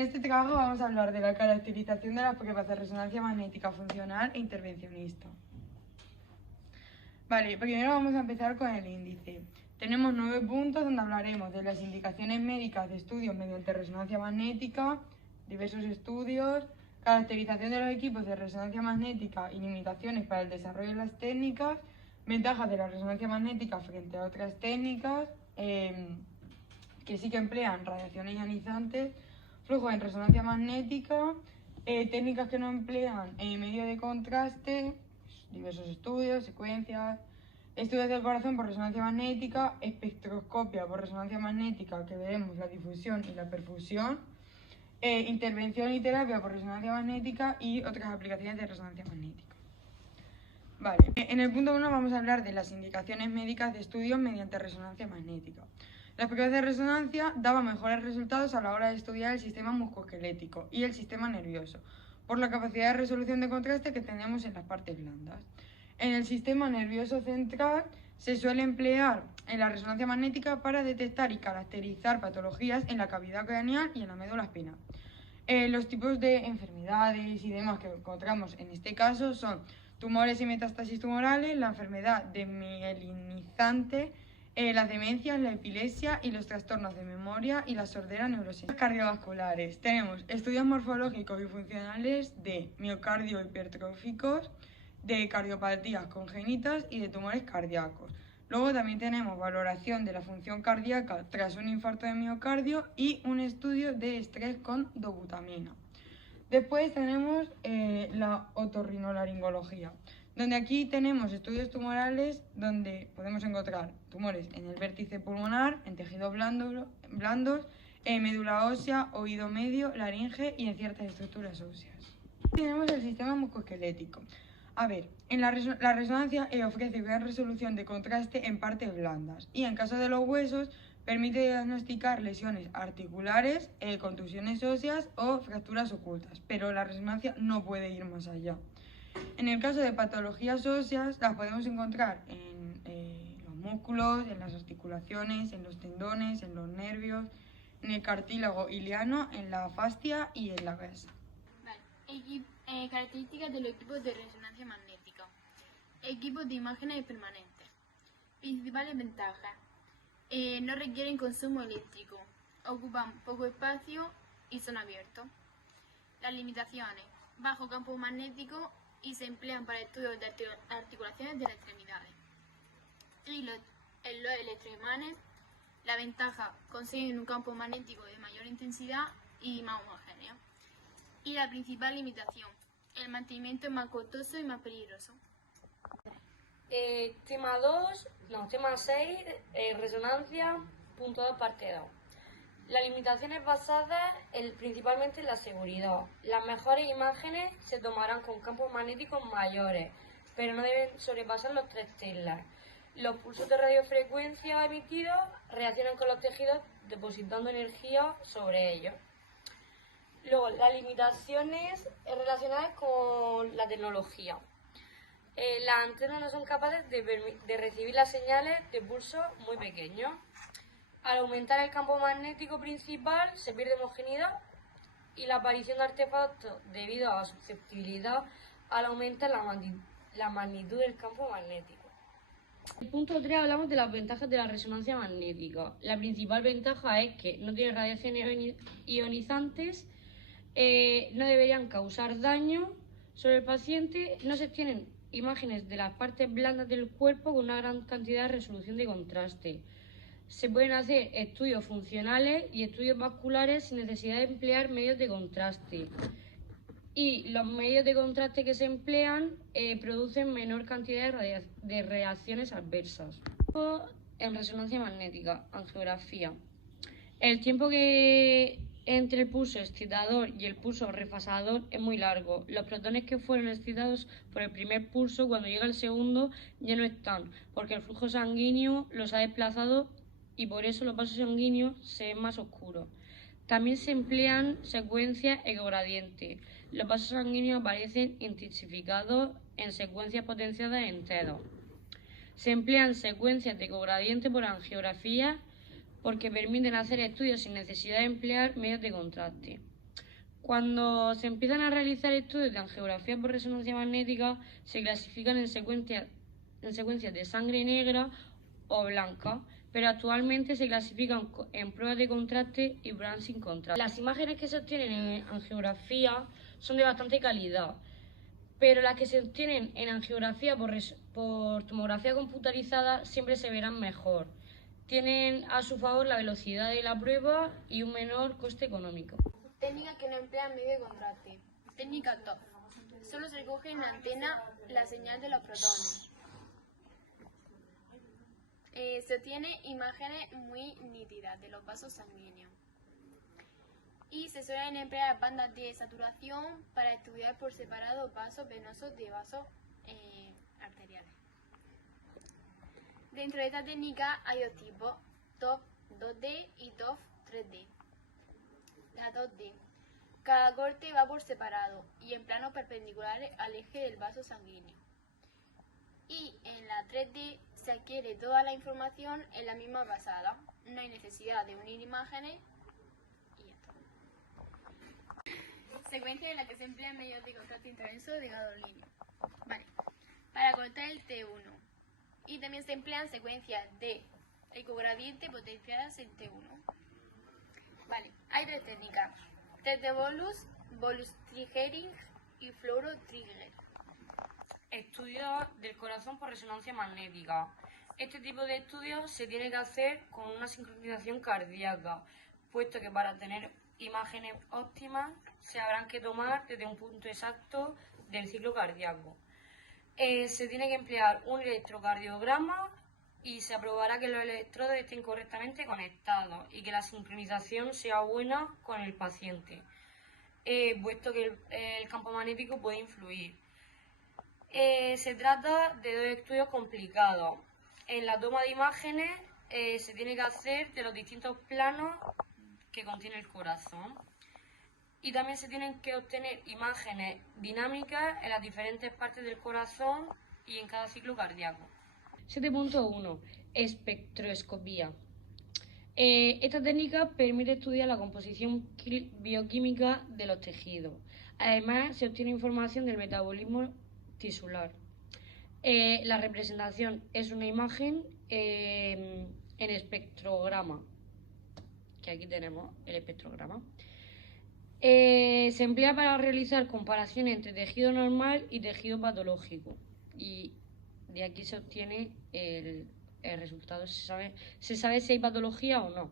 En este trabajo vamos a hablar de la caracterización de las pruebas de resonancia magnética funcional e intervencionista. Vale, primero vamos a empezar con el índice. Tenemos 9 puntos donde hablaremos de las indicaciones médicas de estudios mediante resonancia magnética, diversos estudios, caracterización de los equipos de resonancia magnética y limitaciones para el desarrollo de las técnicas, ventajas de la resonancia magnética frente a otras técnicas, que sí que emplean radiaciones ionizantes, flujos en resonancia magnética, técnicas que no emplean medio de contraste, diversos estudios, secuencias, estudios del corazón por resonancia magnética, espectroscopia por resonancia magnética, que veremos la difusión y la perfusión, intervención y terapia por resonancia magnética y otras aplicaciones de resonancia magnética. Vale, en el punto 1 vamos a hablar de las indicaciones médicas de estudios mediante resonancia magnética. Las pruebas de resonancia daban mejores resultados a la hora de estudiar el sistema musculoesquelético y el sistema nervioso, por la capacidad de resolución de contraste que tenemos en las partes blandas. En el sistema nervioso central se suele emplear en la resonancia magnética para detectar y caracterizar patologías en la cavidad craneal y en la médula espinal. Los tipos de enfermedades y demás que encontramos en este caso son tumores y metástasis tumorales, la enfermedad desmielinizante, las demencias, la epilepsia y los trastornos de memoria y la sordera neurosensorial. Cardiovasculares. Tenemos estudios morfológicos y funcionales de miocardio hipertróficos, de cardiopatías congénitas y de tumores cardíacos. Luego también tenemos valoración de la función cardíaca tras un infarto de miocardio y un estudio de estrés con dobutamina. Después tenemos la otorrinolaringología, donde aquí tenemos estudios tumorales donde podemos encontrar tumores en el vértice pulmonar, en tejidos blandos, médula ósea, oído medio, laringe y en ciertas estructuras óseas. Tenemos el sistema musculoesquelético. A ver, la resonancia ofrece gran resolución de contraste en partes blandas y en caso de los huesos permite diagnosticar lesiones articulares, contusiones óseas o fracturas ocultas, pero la resonancia no puede ir más allá. En el caso de patologías óseas las podemos encontrar en los músculos, en las articulaciones, en los tendones, en los nervios, en el cartílago iliano, en la fascia y en la grasa. Características de los equipos de resonancia magnética. Equipos de imágenes permanentes. Principales ventajas. No requieren consumo eléctrico. Ocupan poco espacio y son abiertos. Las limitaciones. Bajo campo magnético y se emplean para estudios de articulaciones de las extremidades. Y los electroimanes. La ventaja, consiguen un campo magnético de mayor intensidad y más homogéneo. Y la principal limitación, el mantenimiento es más costoso y más peligroso. Tema 6, resonancia, punto 2, parte 2. Las limitaciones basadas principalmente en la seguridad. Las mejores imágenes se tomarán con campos magnéticos mayores, pero no deben sobrepasar los 3 teslas. Los pulsos de radiofrecuencia emitidos reaccionan con los tejidos depositando energía sobre ellos. Luego, las limitaciones relacionadas con la tecnología. Las antenas no son capaces de recibir las señales de pulso muy pequeños. Al aumentar el campo magnético principal se pierde homogeneidad y la aparición de artefactos debido a la susceptibilidad al aumentar la magnitud del campo magnético. En el punto 3 hablamos de las ventajas de la resonancia magnética. La principal ventaja es que no tiene radiaciones ionizantes, no deberían causar daño sobre el paciente, no se obtienen imágenes de las partes blandas del cuerpo con una gran cantidad de resolución de contraste. Se pueden hacer estudios funcionales y estudios vasculares sin necesidad de emplear medios de contraste. Y los medios de contraste que se emplean producen menor cantidad de reacciones adversas. En resonancia magnética, angiografía. El tiempo que entre el pulso excitador y el pulso refasador es muy largo. Los protones que fueron excitados por el primer pulso, cuando llega el segundo, ya no están, porque el flujo sanguíneo los ha desplazado y por eso los vasos sanguíneos se ven más oscuros. También se emplean secuencias ecogradientes. Los vasos sanguíneos aparecen intensificados en secuencias potenciadas en T2. Se emplean secuencias de ecogradiente por angiografía porque permiten hacer estudios sin necesidad de emplear medios de contraste. Cuando se empiezan a realizar estudios de angiografía por resonancia magnética, se clasifican en secuencias de sangre negra o blanca, pero actualmente se clasifican en pruebas de contraste y pruebas sin contraste. Las imágenes que se obtienen en angiografía son de bastante calidad, pero las que se obtienen en angiografía por tomografía computarizada siempre se verán mejor. Tienen a su favor la velocidad de la prueba y un menor coste económico. Técnica que no emplea medio de contraste. Técnica TOF. Solo se recoge en la antena la señal de los protones. Se obtiene imágenes muy nítidas de los vasos sanguíneos. Y se suelen emplear bandas de saturación para estudiar por separado vasos venosos de vasos arteriales. Dentro de esta técnica hay dos tipos, TOF 2D y TOF 3D. La 2D. Cada corte va por separado y en planos perpendiculares al eje del vaso sanguíneo. Y en la 3D se adquiere toda la información en la misma pasada. No hay necesidad de unir imágenes y ya está. Secuencia en la que se emplean medios de contraste intenso de gadolinio. Vale. Para cortar el T1. Y también se emplean secuencias de ecogradiente potenciadas en T1. Vale, hay tres técnicas. Test de bolus, bolus triggering y fluoro trigger. Estudios del corazón por resonancia magnética. Este tipo de estudios se tiene que hacer con una sincronización cardíaca, puesto que para tener imágenes óptimas se habrán que tomar desde un punto exacto del ciclo cardíaco. Se tiene que emplear un electrocardiograma y se aprobará que los electrodos estén correctamente conectados y que la sincronización sea buena con el paciente, puesto que el campo magnético puede influir. Se trata de dos estudios complicados. En la toma de imágenes se tiene que hacer de los distintos planos que contiene el corazón. Y también se tienen que obtener imágenes dinámicas en las diferentes partes del corazón y en cada ciclo cardíaco. 7.1. Espectroscopía. Esta técnica permite estudiar la composición bioquímica de los tejidos. Además, se obtiene información del metabolismo tisular. La representación es una imagen en espectrograma, que aquí tenemos el espectrograma. Se emplea para realizar comparaciones entre tejido normal y tejido patológico y de aquí se obtiene el resultado, se sabe si hay patología o no.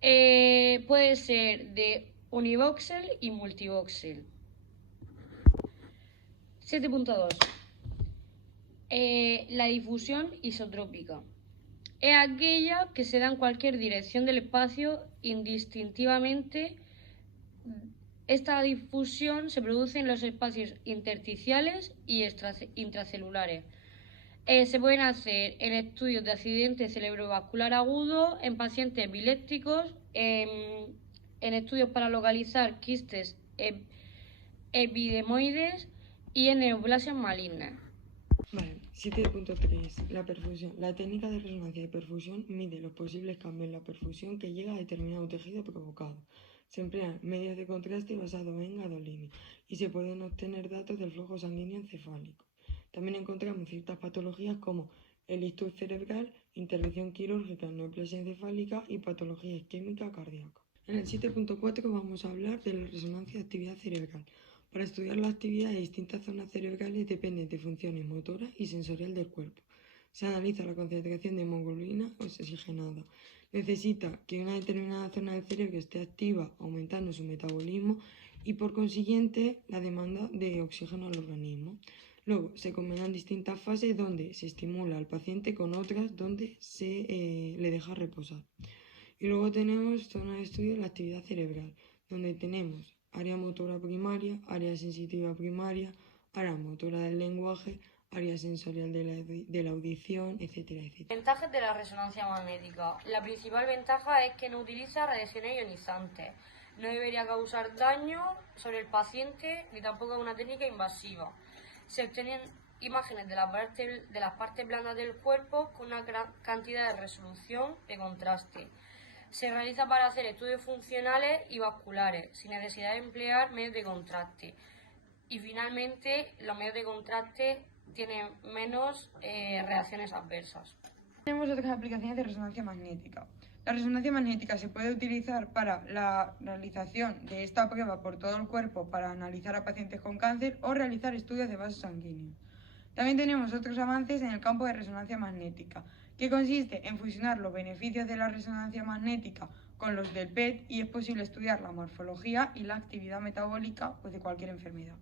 Puede ser de univoxel y multivoxel. 7.2. La difusión isotrópica. Es aquella que se da en cualquier dirección del espacio indistintivamente. Esta difusión se produce en los espacios intersticiales y intracelulares. Se pueden hacer en estudios de accidente cerebrovascular agudo, en pacientes epilépticos, en estudios para localizar quistes epidemoides y en neoplasias malignas. Vale, 7.3. La perfusión. La técnica de resonancia y perfusión mide los posibles cambios en la perfusión que llega a determinado tejido provocado. Se emplean medios de contraste basados en gadolinio y se pueden obtener datos del flujo sanguíneo encefálico. También encontramos ciertas patologías como el ictus cerebral, intervención quirúrgica en neoplasia encefálica y patología isquémica cardíaca. En el 7.4 vamos a hablar de la resonancia de actividad cerebral. Para estudiar la actividad de distintas zonas cerebrales dependen de funciones motoras y sensorial del cuerpo. Se analiza la concentración de hemoglobina oxigenada. Necesita que una determinada zona del cerebro esté activa, aumentando su metabolismo y por consiguiente la demanda de oxígeno al organismo. Luego se combinan distintas fases donde se estimula al paciente con otras donde se le deja reposar. Y luego tenemos zona de estudio de la actividad cerebral, donde tenemos área motora primaria, área sensitiva primaria, área motora del lenguaje, área sensorial de la audición, etcétera, etcétera. Ventajas de la resonancia magnética. La principal ventaja es que no utiliza radiaciones ionizantes. No debería causar daño sobre el paciente ni tampoco es una técnica invasiva. Se obtienen imágenes de las partes blandas del cuerpo con una gran cantidad de resolución de contraste. Se realiza para hacer estudios funcionales y vasculares, sin necesidad de emplear medios de contraste. Y finalmente, los medios de contraste tienen menos reacciones adversas. Tenemos otras aplicaciones de resonancia magnética. La resonancia magnética se puede utilizar para la realización de esta prueba por todo el cuerpo para analizar a pacientes con cáncer o realizar estudios de vasos sanguíneos. También tenemos otros avances en el campo de resonancia magnética, que consiste en fusionar los beneficios de la resonancia magnética con los del PET y es posible estudiar la morfología y la actividad metabólica de cualquier enfermedad.